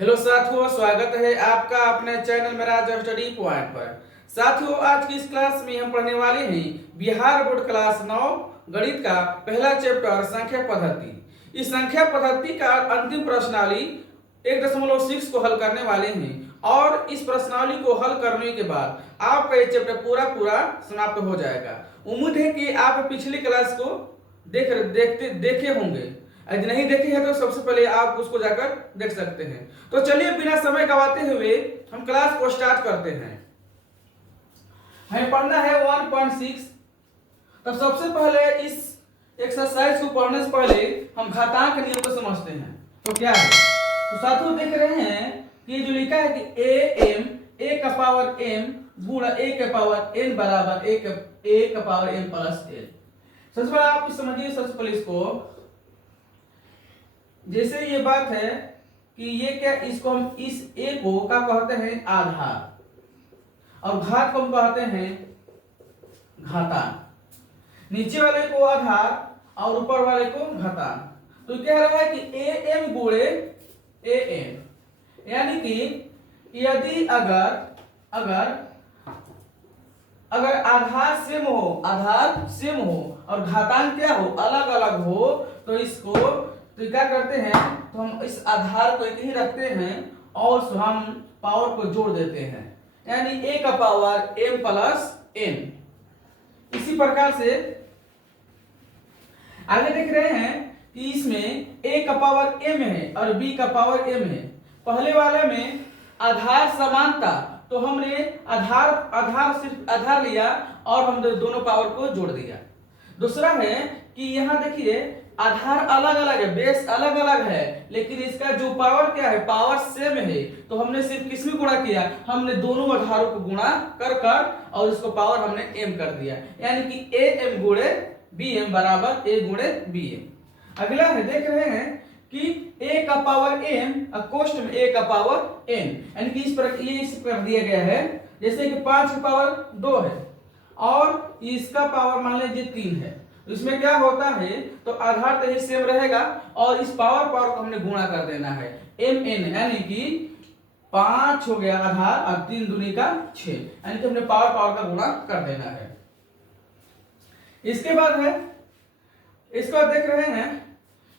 Hello साथियों, स्वागत है आपका अपने चैनल मेरा स्टडी पॉइंट पर। साथियों, आज की इस क्लास में हम पढ़ने वाले हैं बिहार बोर्ड क्लास 9 गणित का पहला चैप्टर संख्या पद्धति। इस संख्या पद्धति का अंतिम प्रश्नावली 1.6 को हल करने वाले हैं और इस प्रश्नावली को हल करने के बाद आपका ये चैप्टर पूरा समाप्त हो जाएगा। उम्मीद है कि आप पिछली क्लास को देखे होंगे। यदि नहीं देखे हैं तो सबसे पहले आप उसको जाकर देख सकते हैं। तो चलिए बिना समय गवाते हुए हम क्लास को स्टार्ट करते हैं। हमें पढ़ना है 1.6। तब सबसे पहले इस एक्सरसाइज को पढ़ने से पहले हम घातांक नियम को समझते हैं। तो क्या है? तो साथियों देख रहे हैं कि जो लिखा है कि a का पावर m गुणा a का पावर n बराबर a का पावर n प्लस l। सबसे पहले आप समझिए, सबसे पहले इसको जैसे ये बात है कि ये क्या, इसको हम इस a को क्या कहते हैं? आधार। और घात को हम कहते हैं घातांक। नीचे वाले को आधार और ऊपर वाले को घातांक। तो कह रहा है कि am गुणे an, यानी कि यदि अगर आधार सेम हो और घातांक क्या हो, अलग अलग हो, तो इसको तो क्या करते हैं, तो हम इस आधार को एक ही रखते हैं और हम पावर को जोड़ देते हैं, यानी a का पावर m प्लस n। इसी प्रकार से आगे देख रहे हैं कि इसमें a का पावर m है और b का पावर m है। पहले वाले में आधार समान था तो हमने सिर्फ आधार लिया और हम दोनों पावर को जोड़ दिया। दूसरा है कि यहाँ देखिए आधार अलग अलग है, बेस अलग अलग है, लेकिन इसका जो पावर क्या है, पावर सेम है। तो हमने सिर्फ किसमें गुणा किया, हमने दोनों आधारों को गुणा कर और इसको पावर हमने m कर दिया, यानी कि am गुणे bm बराबर a गुणे bm। अगला है, देख रहे हैं कि a का पावर m और कोष्ठ में a का पावर n, यानी कि इस कर दिया गया है। जैसे कि 5 की पावर 2 है और इसका पावर मान लीजिए 3 है, तो इसमें क्या होता है, तो आधार तो ही सेम रहेगा और इस पावर को हमने गुणा कर देना है mn, यानी कि 5 हो गया आधार और 3 दूनी का 6, यानी कि हमने पावर का गुणा कर देना है। इसके बाद है, इसको देख रहे हैं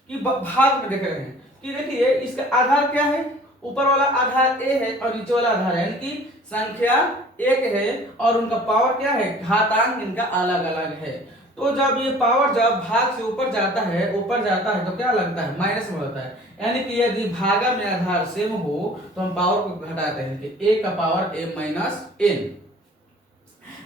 कि भाग में देख रहे हैं कि देखिए इसका आधार क्या है, ऊपर वाला आधार a है और नीचे वाला आधार है, यानी कि संख्या 1 है और उनका पावर क्या है, घातांक इनका अलग अलग है। तो जब ये पावर जब भाग से ऊपर जाता है तो क्या लगता है, माइनस में होता है, यानी कि यदि भागा में आधार सेम हो तो हम पावर को घटाते हैं कि a का पावर m माइनस n।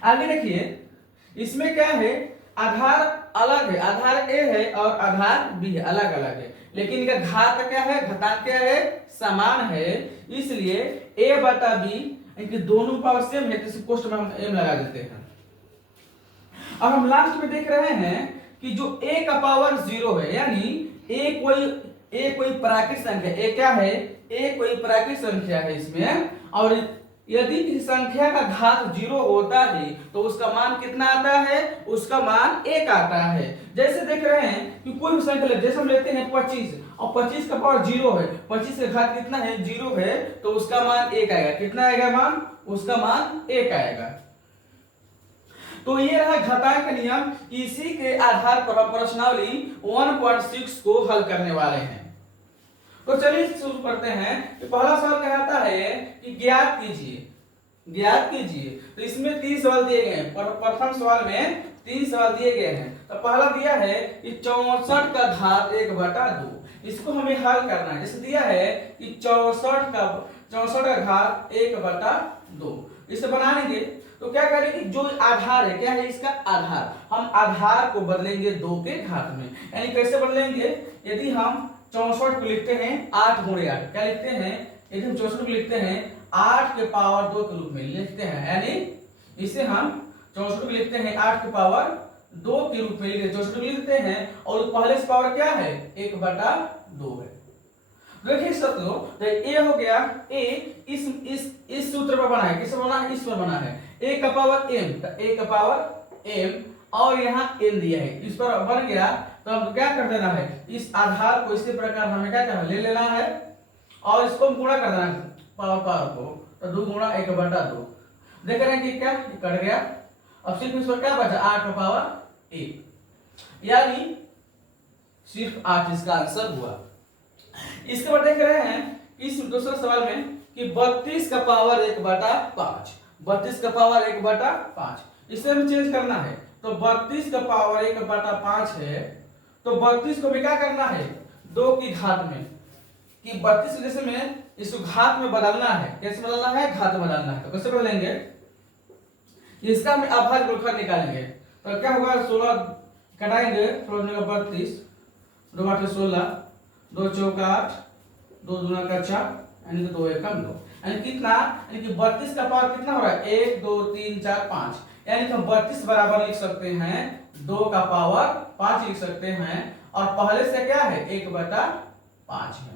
आगे देखिए इसमें क्या है, आधार अलग है, आधार a है और आधार b है, अलग अलग है, लेकिन इनका घात क्या है, घातांक क्या है, समान है। इसलिए a बटा b, इनके दोनों पावर सेम है, तो कोष्ठ में हम m लगा देते हैं। अब हम लास्ट में देख रहे हैं कि जो a का पावर 0 है, यानी a कोई प्राकृत संख्या, a क्या है, a कोई प्राकृत संख्या है इसमें, और यदि इस संख्या का घात 0 होता है तो उसका मान कितना आता है, उसका मान 1 आता है। जैसे देख रहे हैं कि कोई भी संख्या जैसे हम लेते हैं 25 और 25 का पावर 0 है, 25 का घात कितना है, 0 है, तो उसका मान 1 आएगा। कितना आएगा मान, उसका मान 1 आएगा। तो ये रहा घातांक का नियम। इसी के आधार पर हम प्रश्नावली 1.6 को हल करने वाले हैं। तो चलिए शुरू करते हैं। तो पहला सवाल कहता है कि ज्ञात कीजिए। तो इसमें 3 सवाल दिए गए हैं। प्रथम सवाल में 3 सवाल दिए गए हैं। तो पहला दिया है कि 64 का घात 1/2, इसको हमें हल करना है। जैसे दिया है कि 64 का घात 1/2, इसे बनाएंगे तो क्या करेंगे, जो आधार है, क्या है इसका आधार, हम आधार को बदलेंगे 2 के घात में। यानी कैसे बदलेंगे, यदि हम 64 को लिखते हैं 8 गुणे 8, क्या लिखते हैं, यदि हम 64 को लिखते हैं 8 के पावर 2 के रूप में लिखते हैं, यानी इसे हम 64 को लिखते हैं 8 के पावर 2 के रूप में 64 लिखते हैं, और पहले से पावर क्या है, 1/2 है। देखिए साथियों, तो ये हो गया a, इस सूत्र पर बना है, किस पर बना है, इस पर बना है, a का पावर m, तो a का पावर m और यहाँ n दिया है, इस पर बन गया। तो हम क्या कर देना है, इस आधार को इसी प्रकार हमें क्या करना, ले लेना है और इसको हम गुणा कर देना पावर पावर को, तो 2 गुणा 1/2 देख रहे हैं कि क्या कट गया। अब सिर्फ इसमें क्या बचा 8/1 यानी सिर्फ 8 इसका आंसर हुआ। इसके बाद देख रहे हैं इस दूसरे सवाल में कि 32 का पावर 1/5, 32 का पावर 1/5 इसे हमें चेंज करना है। तो 32 का पावर 1/5 है, तो 32 को भी क्या करना है 2 की घात में, कि 32 जैसे में इसको घात में बदलना है। कैसे बदलना है घात में बदलना है। तो कैसे बदलेंगे, इसका हम अभाज्य गुणनखंड निकालेंगे। तो क्या होगा 16 कटाएंगे, 32 2 8 16 2 चौका 8 2 दूना का 4 यानी कि 2 एकम 2 यानी कितना, यानी कि 32 का पावर कितना हो रहा है 1 2 3 4 5 यानी कि हम 32 बराबर लिख सकते हैं 2 का पावर 5 लिख सकते हैं। और पहले से क्या है 1/5 है,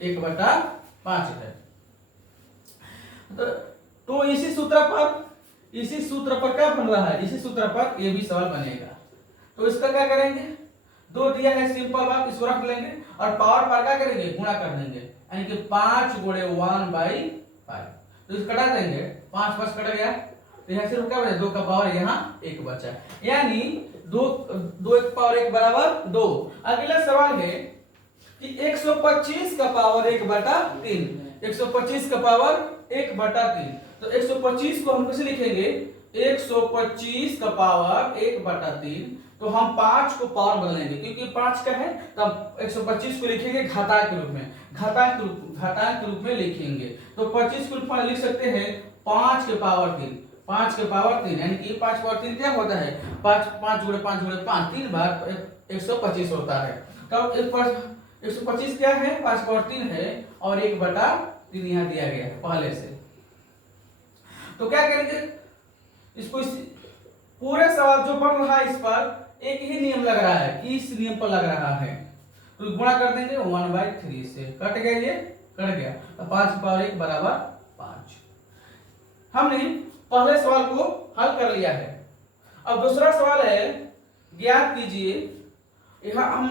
1/5 है। तो इसी सूत्र पर क्या बन रहा है, इसी सूत्र पर ये भी सवाल बनेगा। तो इसका क्या करेंगे, 2 दिया है सिंपल बात, इसको रख लेंगे और पावर पर क्या करेंगे गुणा कर देंगे, यानी कि 5 गुणे 1/5। तो इसको कटा देंगे, 5 5 कट गया, तो यहाँ सिर्फ क्या बचा 2 का पावर यहाँ 1 बचा, यानी 2 की पावर 1 बराबर 2। अगला सवाल है कि 125 का पावर 1/3, 125 का पावर 1/3। तो 125 को हम कैसे लिखेंगे, 125 का पावर 1/3। तो हम 5 को पावर बदलेंगे क्योंकि 5 का है, तब 125 को लिखेंगे घातांक के रूप में, घातांक के रूप में लिखेंगे। तो 25 को रूप में लिख सकते हैं 5 के पावर 3, 5 के पावर 3 यानी कि 5 पावर 3 क्या होता है 5 5 गुणे 5 गुणे 5 3 बार 125 होता है। तब 125 क्या है 5 पावर 3 है और 1/3 यहाँ दिया गया है पहले से। तो क्या करेंगे, इसको पूरे सवाल जो बन रहा है इस पर एक ही नियम लग रहा है कि इस नियम पर लग रहा है। तो गुणा कर देंगे 1/3 से, कट गया, ये कट गया, तो 5 की पावर 1 बराबर 5। हमने पहले सवाल को हल कर लिया है। अब दूसरा सवाल है, ज्ञात कीजिए, यहाँ हम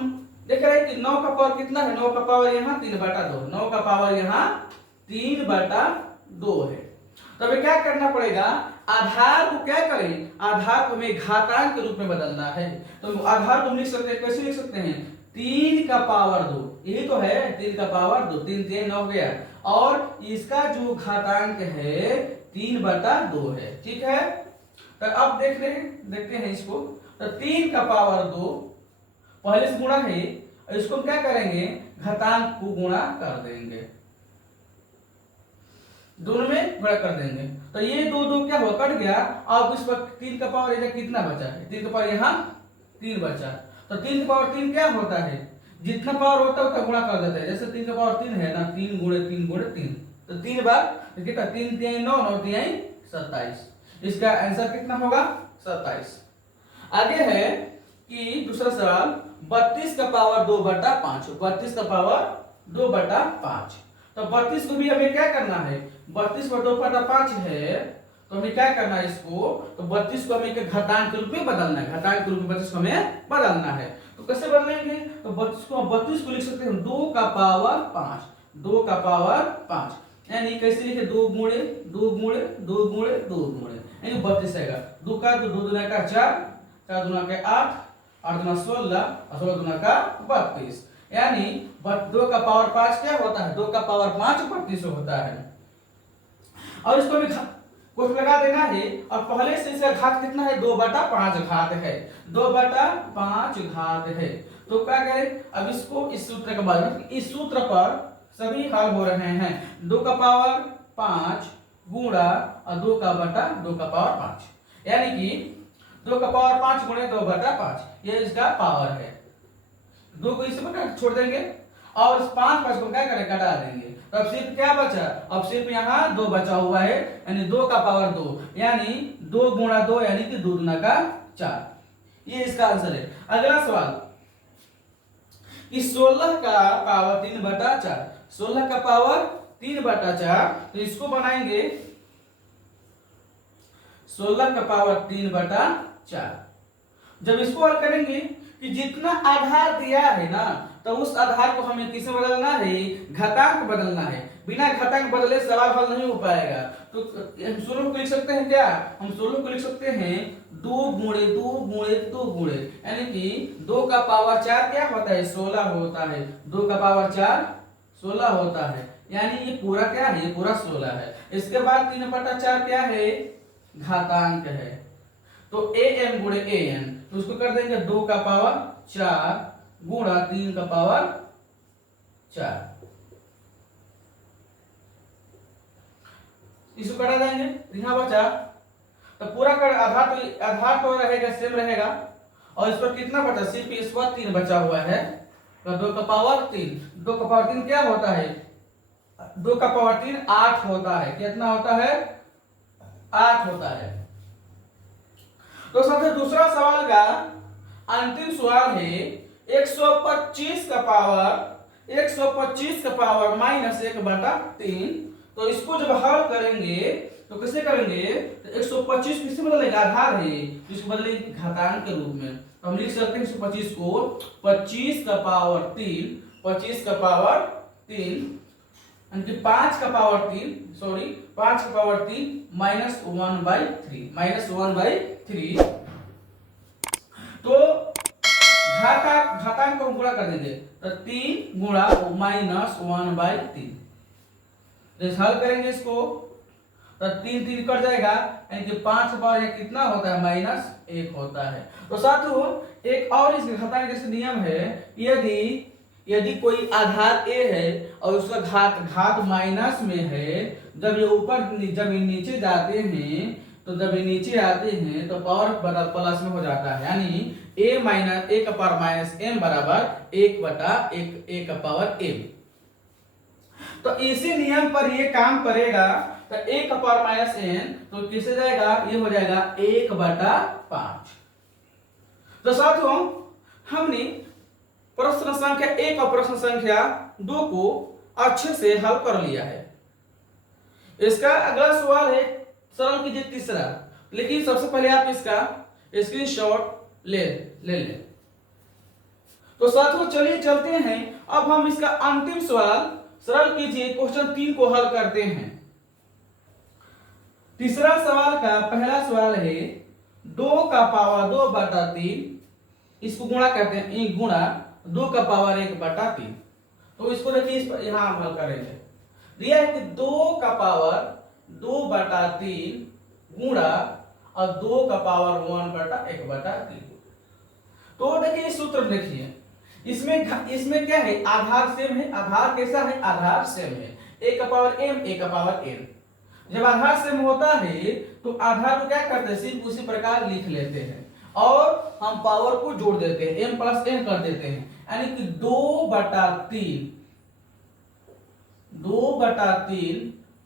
देख रहे हैं कि 9 का पावर कितना है, 9 का पावर यहाँ 3/2, 9 का पावर यहाँ 3/2 है। तो हमें क्या करना पड़ेगा, आधार को क्या करें, आधार को हमें घातांक के रूप में बदलना है। तो आधार को हम लिख सकते हैं, कैसे लिख सकते हैं 3 का पावर 2, यही तो है 3 का पावर 2, 3 3 9 गया, और इसका जो घातांक है 3/2 है, ठीक है। तो अब देखते हैं इसको, तो 3 का पावर 2 पहले से गुणा है, इसको हम क्या करेंगे घातांक को गुणा कर देंगे, दोनों में गुणा कर देंगे। तो ये 2 क्या हुआ कट गया। अब इस पर 3 का पावर यहाँ कितना बचा है, 3 का पावर यहाँ 3 बचा। तो 3 का पावर 3 क्या होता है, जितना पावर होता है उसका गुणा कर देते हैं। जैसे 3 का पावर 3 है ना, 3 गुणे 3 गुणे 3, तो 3 बार कितना 3 3 9 9 3 27, इसका आंसर कितना होगा 27। आगे है कि दूसरा सवाल, 32 का पावर 2/5, 32 का पावर 2/5। तो 32 को भी हमें क्या करना है, 32 पर 2/5 है, तो हमें क्या करना है इसको, तो 32 को हमें घातांक के रूप में बदलना है, घातांक के रूप में 32 को हमें बदलना है। तो कैसे बदलेंगे, तो 32 को लिख सकते हैं 2 का पावर 5, 2 का पावर 5 यानी कैसे लिखे 2 गुणे 2 गुणे 2 गुणे 2 गुणे यानी 32 आएगा। 2 का 2 दूना का 4, 4 दूना का 8, 8 दूना 16 और 16 दूना का 32, यानी 2 का पावर 5 क्या होता है, 2 का पावर 5 32 होता है। और इसको भी कुछ लगा देना है, और पहले से इसका घात कितना है 2/5 घात है, 2/5 घात है। तो क्या करें, अब इसको इस सूत्र के बाद, इस सूत्र पर सभी हल हो रहे हैं, 2 का पावर 5 गुणा और 2 का पावर 5, यानी कि 2 का पावर 5 गुणे 2/5 ये इसका पावर है। 2 को इसमें छोड़ देंगे और इस 5 को क्या करें कटा देंगे, तो अब सिर्फ क्या बचा, अब सिर्फ यहाँ 2 बचा हुआ है, यानी 2 का पावर 2 यानी 2 गुणा 2 यानी कि 2 दूना का 4, ये इसका आंसर है। अगला सवाल कि 16 का पावर 3/4, 16 का पावर 3/4, तो इसको बनाएंगे 16 का पावर 3/4। जब इसको हल करेंगे कि जितना आधार दिया है ना, तो उस आधार को हमें किसमें बदलना है, घातांक बदलना है। बिना घातांक बदले सवाल हल नहीं हो पाएगा। तो हम सोलह को लिख सकते हैं क्या, हम सोलह को लिख सकते हैं 2 गुणे 2 गुणे 2 गुणे, यानी कि 2 का पावर 4 क्या होता है, 16 होता है। 2 का पावर 4 16 होता है, यानी ये पूरा क्या है, ये पूरा 16 है। इसके बाद 3/4 क्या है, घातांक है। तो am गुणे an, तो उसको कर देंगे 2 का पावर 4 गुणा 3 का पावर 4, इसको कटा देंगे, यहाँ बचा। तो पूरा कर आधार तो रहेगा, सेम रहेगा। और इस पर कितना बचा, सिर्फ इस पर 3 बचा हुआ है। तो 2 का पावर 3, 2 का पावर 3 क्या होता है, 2 का पावर 3 8 होता है। कितना होता है, 8 होता है। तो सबसे दूसरा सवाल का अंतिम सवाल है 125 का पावर माइनस 1/3। तो इसको जब हल करेंगे तो कैसे करेंगे, तो 125 किससे बदलेगा, आधार है, इसको बदलेंगे घातांक के रूप में। तो हम लिख सकते हैं 125 को 25 का पावर 3, 25 का पावर 3 यानी 5 का पावर 3, सॉरी 5 का पावर 3 माइनस 1/3। तो घातांक को गुणा कर देंगे, तो 3 गुणा माइनस 1/3। जैसे हल करेंगे इसको तो 3 3 कट जाएगा, यानी कि 5 का पावर कितना होता है, -1 होता है। तो साथियों एक और इस घातांक जैसे नियम है, यदि कोई आधार a है और उसका घात माइनस में है, जब ये नीचे जाते हैं तो पावर प्लस में हो जाता है, यानी a का पावर -m बराबर 1/1 a का पावर m। तो इसी नियम पर ये काम करेगा। तो a का पावर -n तो किससे जाएगा, ये हो जाएगा 1/5। तो साथियों हमने प्रश्न संख्या 1 और प्रश्न संख्या 2 को अच्छे से हल कर लिया है। इसका अगला सवाल है, सरल कीजिए तीसरा। लेकिन सबसे पहले आप इसका स्क्रीनशॉट ले लें। तो साथियों चलिए चलते हैं, अब हम इसका अंतिम सवाल सरल कीजिए क्वेश्चन 3 को हल करते हैं। तीसरा सवाल का पहला सवाल है 2 का पावर 2/3, इसको गुणा करते हैं, गुणा 2 का पावर 1/3। तो इसको देखिए, इस पर यहां हम हल करेंगे। दिया है कि 2 का पावर 2/3 गुणा और 2 का पावर 1/1/3। तो देखिए इस सूत्र में देखिए, इसमें क्या है, आधार सेम है। आधार कैसा है, आधार सेम है, a का पावर m, a का पावर n। जब आधार सेम होता है तो आधार को क्या करते हैं, सिर्फ उसी प्रकार लिख लेते हैं और हम पावर को जोड़ देते हैं, m प्लस n कर देते हैं, यानी कि 2/3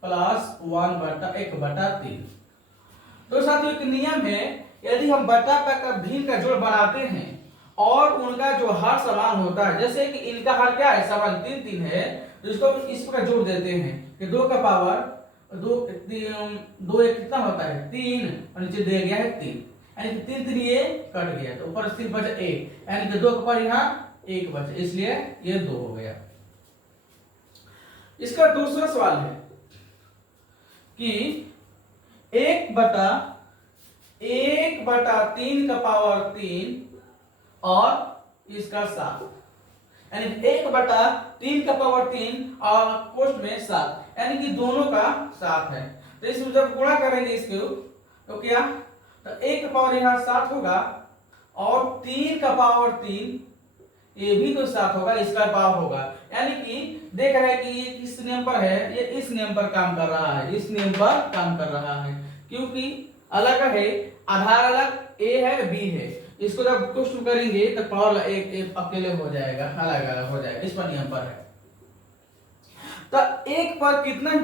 प्लस 1/1/3। तो साथियों एक नियम है, यदि हम बटा का भिन्न का जोड़ बनाते हैं और उनका जो हर समान होता है, जैसे कि इनका हर क्या है, समान 3 3 है, तो इसको इस प्रकार जोड़ देते हैं कि 2 का पावर 2 एक कितना होता है, 3 और नीचे दिया गया है 3, यानी कि 3 3 ये कट गया, तो ऊपर सिर्फ बचा 1, यानी कि 2 का पावर यहाँ 1 बचा, इसलिए ये 2 हो गया। इसका दूसरा सवाल है कि 1/3 का पावर 3 और इसका 7, यानी 1/3 का पावर 3 और कोष्ठ में 7, यानी कि दोनों का 7 है। तो इसमें जब गुणा करेंगे इसको तो क्या, तो 1 का पावर यहाँ 7 होगा और 3 का पावर 3 ये भी तो 7 होगा, इसका पावर होगा, यानी कि देख रहे हैं कि ये किस नियम पर है, ये इस नियम पर काम कर रहा है, इस नियम पर काम कर रहा है, क्योंकि अलग है, आधार अलग, a है b है, इसको जब कुछ करेंगे तो पावर एक अकेले हो जाएगा, अलग अलग हो जाएगा, इस पर नियम पर है। तो एक पर कितना भी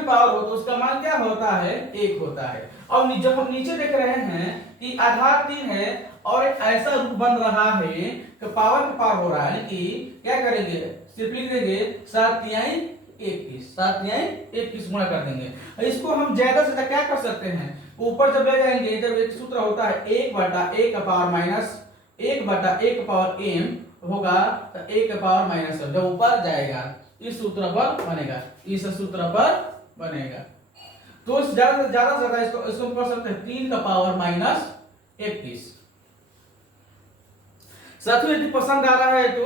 पावर हो तो उसका मान क्या होता है, 1 होता है। और जब हम नीचे देख रहे हैं कि आधार 3 है और एक ऐसा रूप बन रहा है कि पावर का पावर हो रहा है, कि क्या करेंगे, सिर्फ लिख देंगे 7 तिहाई 21 गुणा कर देंगे। इसको हम ज्यादा से ज्यादा क्या कर सकते हैं, ऊपर जब ले जाएंगे, जब एक सूत्र होता है 1/1 का पावर -1/1 का पावर m होगा तो a के पावर माइनस 1 जब ऊपर जाएगा इस सूत्र पर बनेगा, इस सूत्र पर बनेगा। तो ज्यादा से ज्यादा इसको हम कर सकते हैं 3 का पावर माइनस 21। साथियों यदि पसंद आ रहा है तो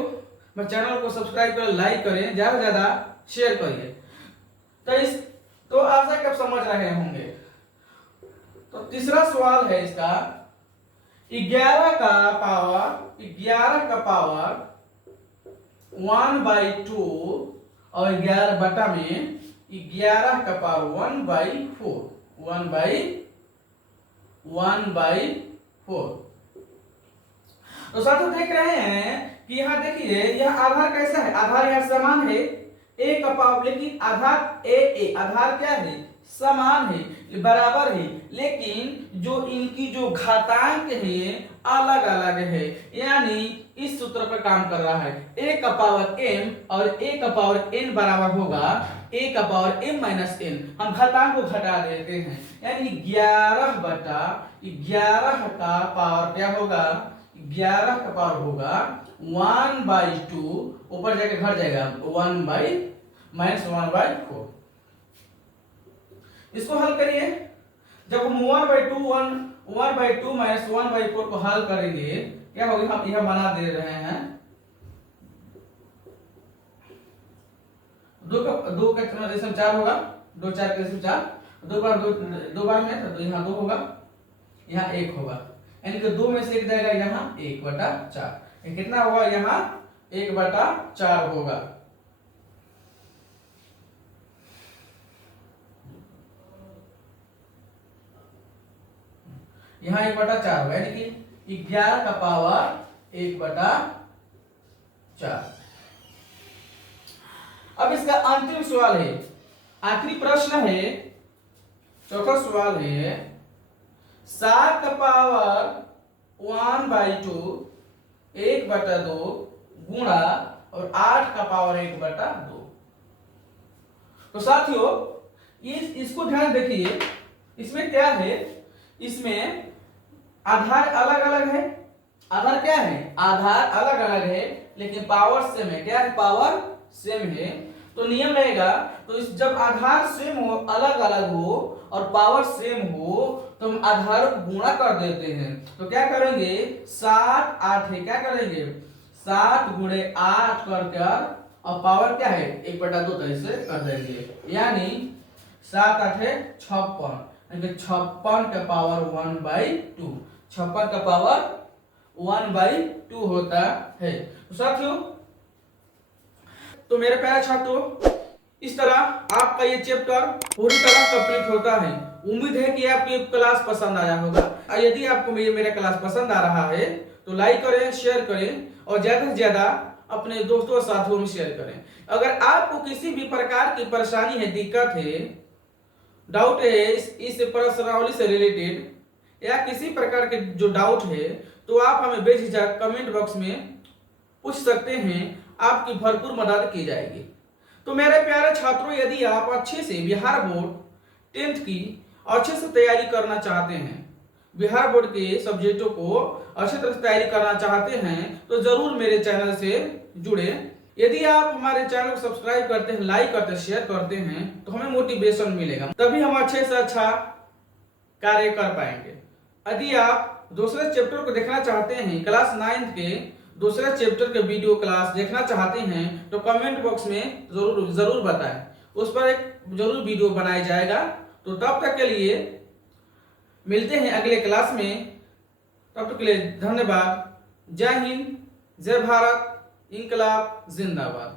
मैं चैनल को सब्सक्राइब करें, लाइक करें, ज्यादा से ज्यादा शेयर करिए। तो आशा कि आप समझ रहे होंगे। तो तीसरा सवाल है इसका 11 का पावर 1/2 और 11 बटा में 11 का पावर 1/4 तो साथियों देख रहे हैं कि यहाँ देखिए यह आधार कैसा है, आधार यहाँ समान है a का पावर, लेकिन आधार क्या है, समान है, बराबर है, लेकिन जो इनकी जो घातांक है अलग अलग है। यानी इस सूत्र पर काम कर रहा है a का पावर m और a का पावर n बराबर होगा a का पावर m माइनस n। हम घातांक को घटा देते हैं, यानी 11 बटा 11 का पावर क्या होगा, 11 का पावर होगा 1/2, ऊपर जाके घट जाएगा 1/-1/4। इसको हल करिए। जब हम 1/2 माइनस 1/4 को हल करेंगे क्या होगा, हम यह बना दे रहे हैं 2 का एक्सप्रेशन 4 होगा, 2 4 का एक्सप्रेशन 4, 2 बार में तो यहाँ 2 होगा, यहाँ 1 होगा, यानी कि 2 में से 1 जाएगा यहाँ 1/4। कितना होगा, यहाँ 1/4 होगा। यहाँ 1/4 होगा, यानी कि 11 का पावर 1/4। अब इसका अंतिम सवाल है, आखिरी प्रश्न है, चौथा सवाल है 7 का पावर 1/2 1/2 गुणा और 8 का पावर 1/2। तो साथियों इसको ध्यान देखिए, इसमें क्या है, इसमें आधार अलग अलग है, आधार क्या है, आधार अलग अलग है, लेकिन पावर सेम है। क्या है, पावर सेम है। तो नियम रहेगा, तो जब आधार सेम हो, अलग अलग हो और पावर सेम हो तो हम आधार गुणा कर देते हैं। तो क्या करेंगे, 7 8 है, क्या करेंगे 7 गुणे 8 कर और पावर क्या है 1/2 तरह से कर देंगे, यानी 7 8 56, 56 का पावर 1/2, 56 का पावर 1/2 होता है। तो साथियों, तो मेरे प्यारे छात्रों, इस तरह आपका ये चैप्टर पूरी तरह कंप्लीट होता है। उम्मीद है कि आपको ये क्लास पसंद आया होगा। यदि आपको मेरा क्लास पसंद आ रहा है तो लाइक करें, शेयर करें और ज्यादा से ज्यादा अपने दोस्तों और साथियों में शेयर करें। अगर आपको किसी भी प्रकार की परेशानी है, दिक्कत है, डाउट है इस प्रश्नावली से रिलेटेड या किसी प्रकार के जो डाउट है, तो आप हमें बेझिझक कमेंट बॉक्स में पूछ सकते हैं, आपकी भरपूर मदद की जाएगी। तो मेरे प्यारे छात्रों, यदि आप अच्छे से बिहार बोर्ड 10th की अच्छे से तैयारी करना चाहते हैं, बिहार बोर्ड के सब्जेक्टों को अच्छी तरह से तैयारी करना चाहते हैं, तो जरूर मेरे चैनल से जुड़े। यदि आप हमारे चैनल को सब्सक्राइब करते हैं, लाइक करते हैं, शेयर करते हैं, तो हमें मोटिवेशन मिलेगा, तभी हम अच्छे से अच्छा कार्य कर पाएंगे। यदि आप दूसरे चैप्टर को देखना चाहते हैं, क्लास 9th के दूसरे चैप्टर के वीडियो क्लास देखना चाहते हैं, तो कमेंट बॉक्स में जरूर बताएं, उस पर एक जरूर वीडियो बनाया जाएगा। तो तब तक के लिए मिलते हैं अगले क्लास में, तब तक के लिए धन्यवाद। जय हिंद, जय भारत, इंकलाब जिंदाबाद।